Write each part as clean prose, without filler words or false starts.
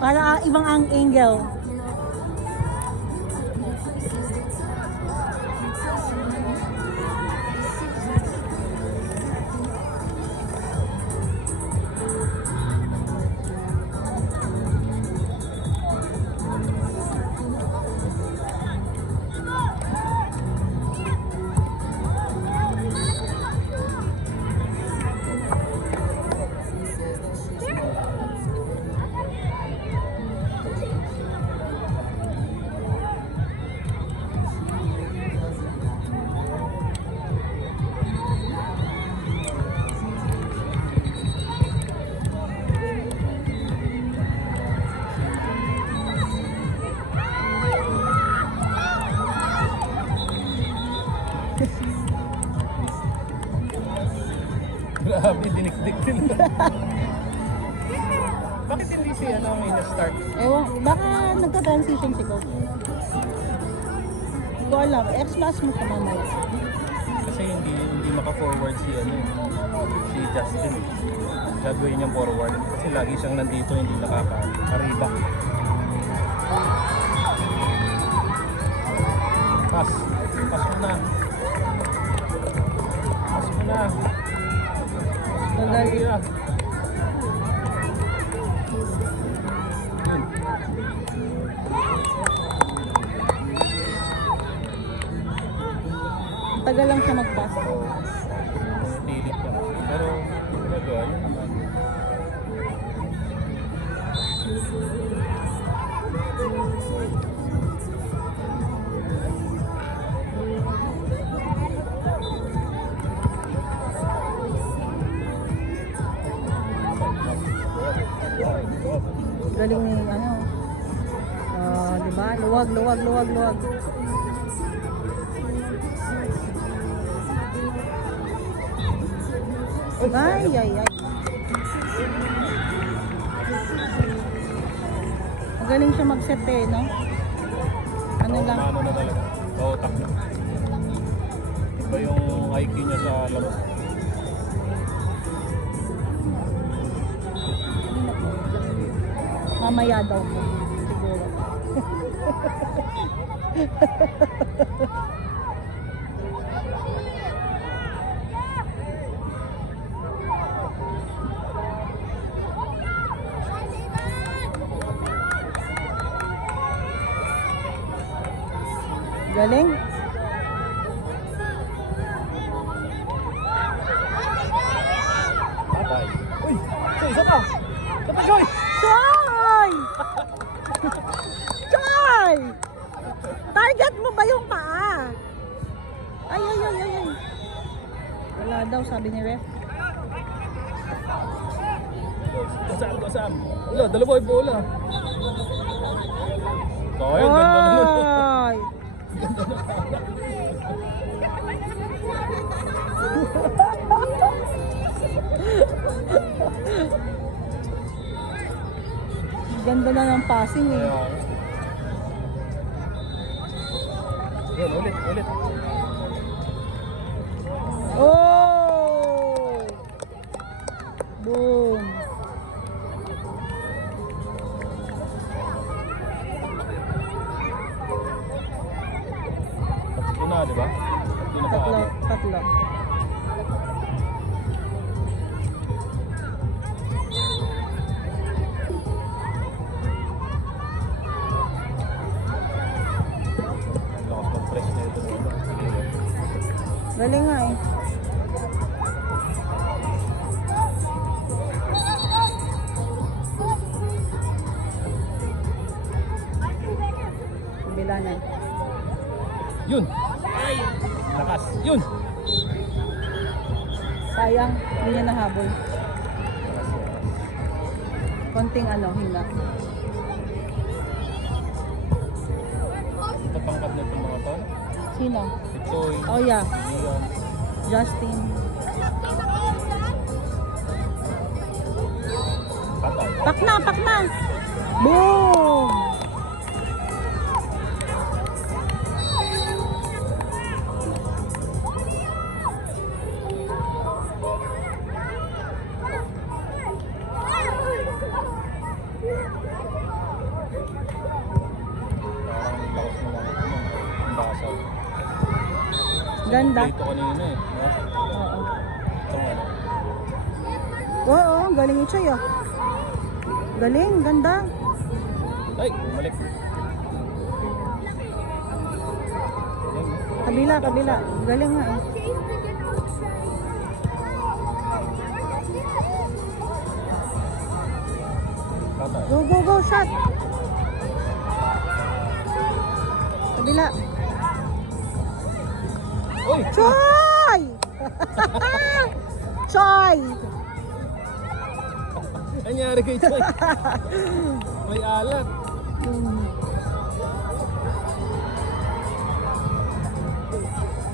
Para ibang ang angle. Grabe, dinikdik din. Bakit hindi si may na-start? Ewan, baka nagka-transition si Coach. Hindi ko alam. X-Plus mo ka mamaya. Kasi hindi maka-forward si si Justin. Gagawin niyang forward. Kasi lagi siyang nandito, hindi nakaka-reback. Pass mo na. Pass mo na. Magaling. Tagal lang siya mag-pass. Pilit ka. Pero, gagawa yun naman. Galing ni diba? Luwag. Ay. Magaling siya mag-set no? Ano lang? Ano na talaga? Pautak na. Iba yung IQ niya sa laro. Mamaya daw po, siguro. Galing. Patay. Uy! Joy, isa pa! Isa pa, Joy! Joy! Joy! Target mo ba yung paa? Ay. Wala daw, sabi ni Ref. Kasam. Wala, dalawa yung bola. Kaya, ganda naman. Ay! Ganda na ng passing eh. Yan, ulit. Oh! Boom! Tatlo na, di ba? Tatlo. Galing nga eh. Bilanan. Yun! Ay! Lakas! Yun! Sayang, hindi niya nahabol. Konting hinga. Ito pangkat na itong mga to. Sino? Ito yung... Oh yeah, Leon. Justin. Patay. Pak na! Boom! Ganda. Play ito kanina eh. No? Oo. Ito nga. Oo, galing ni Choy ah. Galing, ganda. Ay, bumalik. Kabila, kabila. Galing nga eh. Tata. Go, go, go, shot. Kabila. Uy! Choy! Choy! Nangyari kay Choy. May alat. Hmm.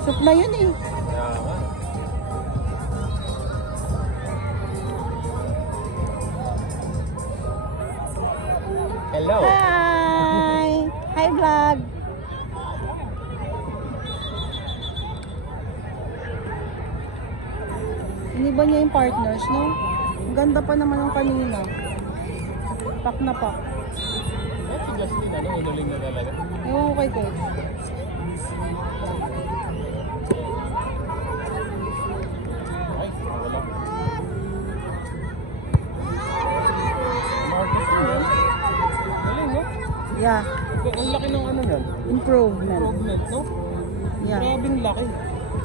Shoot na yun eh. Kaya nga. Hello. Hi! Hi vlog! Iniba niya yung partners, no? Ang ganda pa naman ng kanina. Pak na pak. Eh, si Justin, ano, inuling na talaga. Ewan ko kay coach. Ay, wala. Marcus yun. Galing, no? Yeah, Ang laki ng ano yan. improvement. Improvement, no? Yeah. Grabing laki.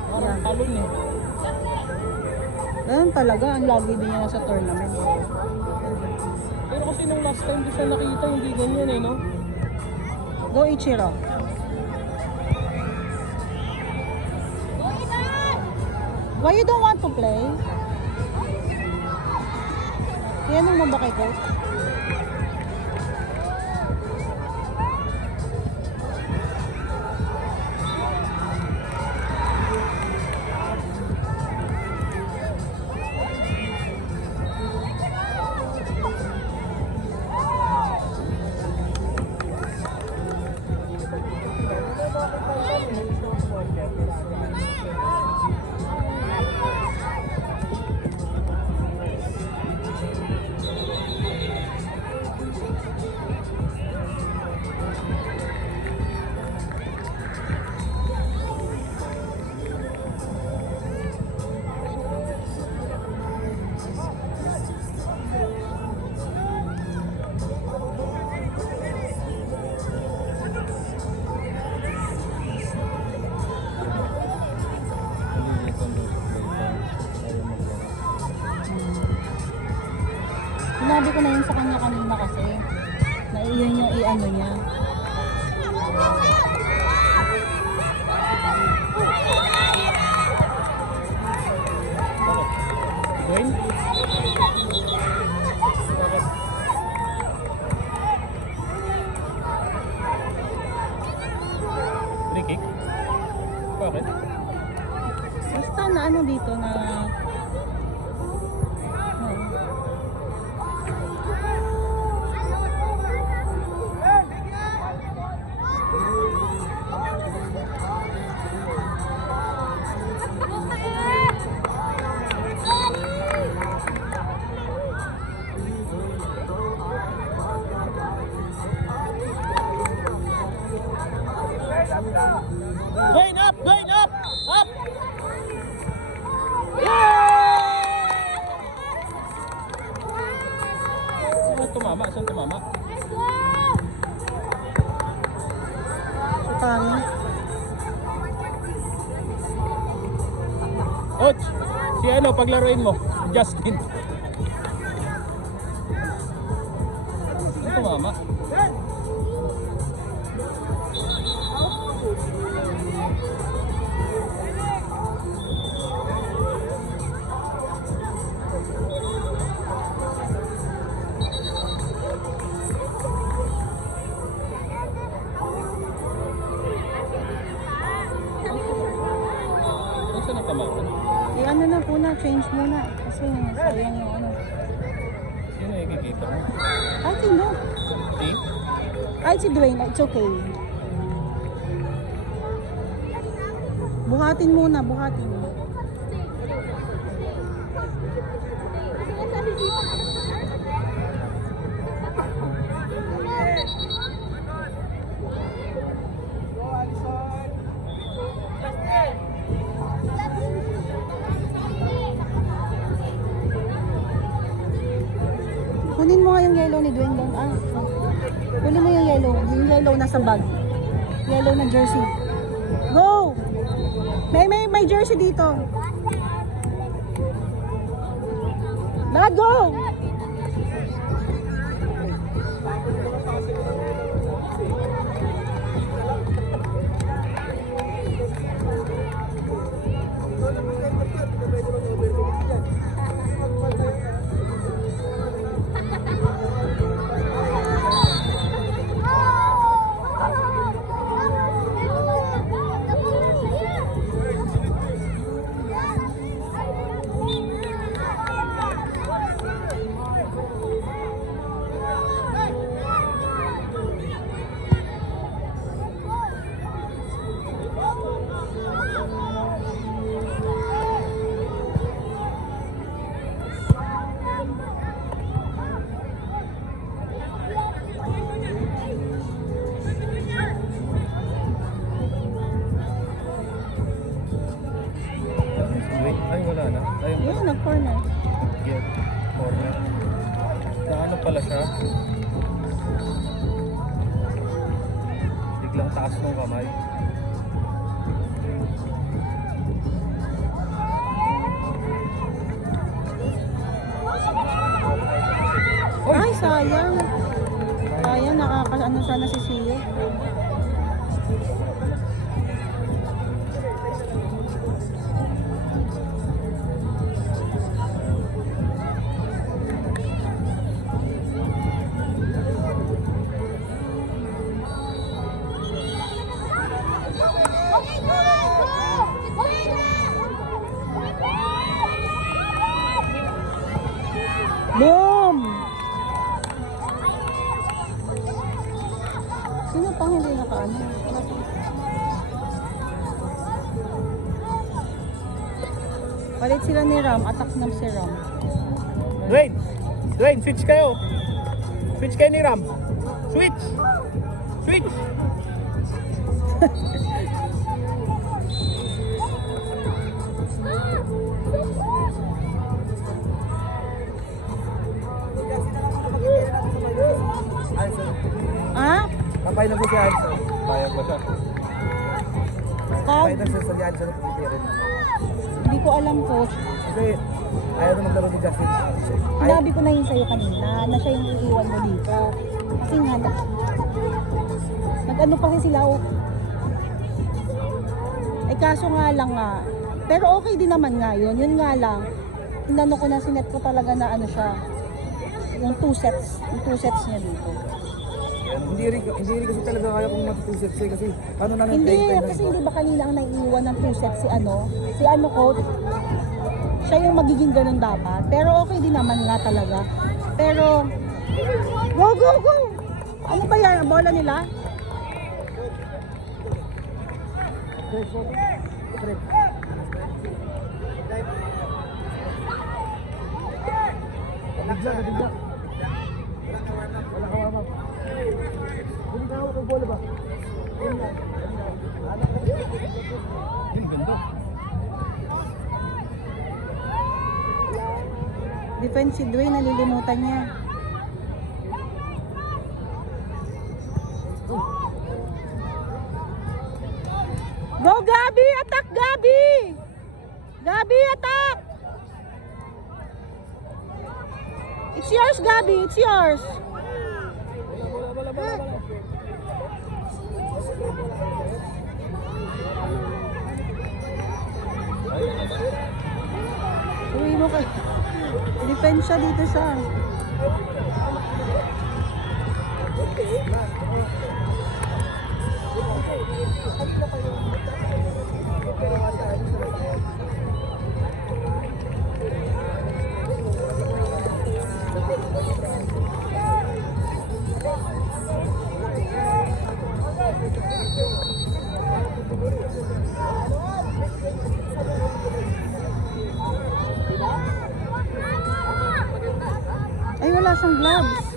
Parang Yeah. talon eh. Ganun talaga, ang lagi din niya sa tournament. Pero kasi nung last time ko siya nakita, hindi ganyan eh, no? Go Ichiro. Why you don't want to play? Tinanong mo ba kay coach? Sinabi ko na yun sa kanya kanina kasi na iyon yung i-ano niya. Bakit? Dwayne? Free kick? Bakit? Basta na ano dito na Dwayne up! Dwayne up! Up! Saan tumama? Saan tumama? sa kami. Och! Si ano, paglaruin mo? Justin. Saan tumama? Saan natamaan? Ano na po na, change muna. Kasi sayang yung ano. Sino ikikita mo? Kahit sino. Si? Kahit si Dwayne, it's okay. Buhatin muna, buhatin. nga yung yellow ni Dwayne doon. Kunin mo yung yellow. Yung yellow nasa bag. Yellow na jersey. Go! May jersey dito. Let go! Ay, wala na. Ay, Yun, nag-corner. yeah. Corner. Naano pala siya? Biglang taas ng kamay. Ay, sayang. Sayang, nakakaano sana si Sio. Boom! Sino pang hindi nakaano? Palit sila ni Ram, attack ng si Ram. Dwayne! Dwayne, switch kayo! Switch kayo ni Ram! Switch! Switch! Ah? Kapay na po si Hanso. Kaya ba siya? Kapay na siya sa di Hanso ng Pilipinas. Hindi ko alam, coach. Kasi ayaw na maglaro ni Justin. Sinabi ko na yun sa'yo kanina na siya yung iiwan mo dito. Kasi nga, nag-ano pa kasi sila. Eh kaso nga lang nga. Pero okay din naman nga yun. Yun nga lang. Tinano ko na sinet ko talaga na ano siya. Yung 2 sets. Yung 2 sets niya dito. Hindi rin kasi talaga kaya kung matutusip siya kasi ano na ng Hindi, playing time kasi na hindi ba kanina ang naiiwan ng 2 sets si ano coach? Siya yung magiging ganun dapat. Pero okay din naman nga talaga. Pero, go, go, go! Ano ba yan? Ang bola nila? Bigla. Wala ka warm up. Hindi ka hawak ng bola ba? Yung ganda. Defense si Dwayne, nalilimutan niya. Go, Gabi! Attack, Gabi! Gabi, attack! It's yours, Gabi. It's yours. Uwi mo ka. Defense siya dito sa. Ay, wala siyang gloves.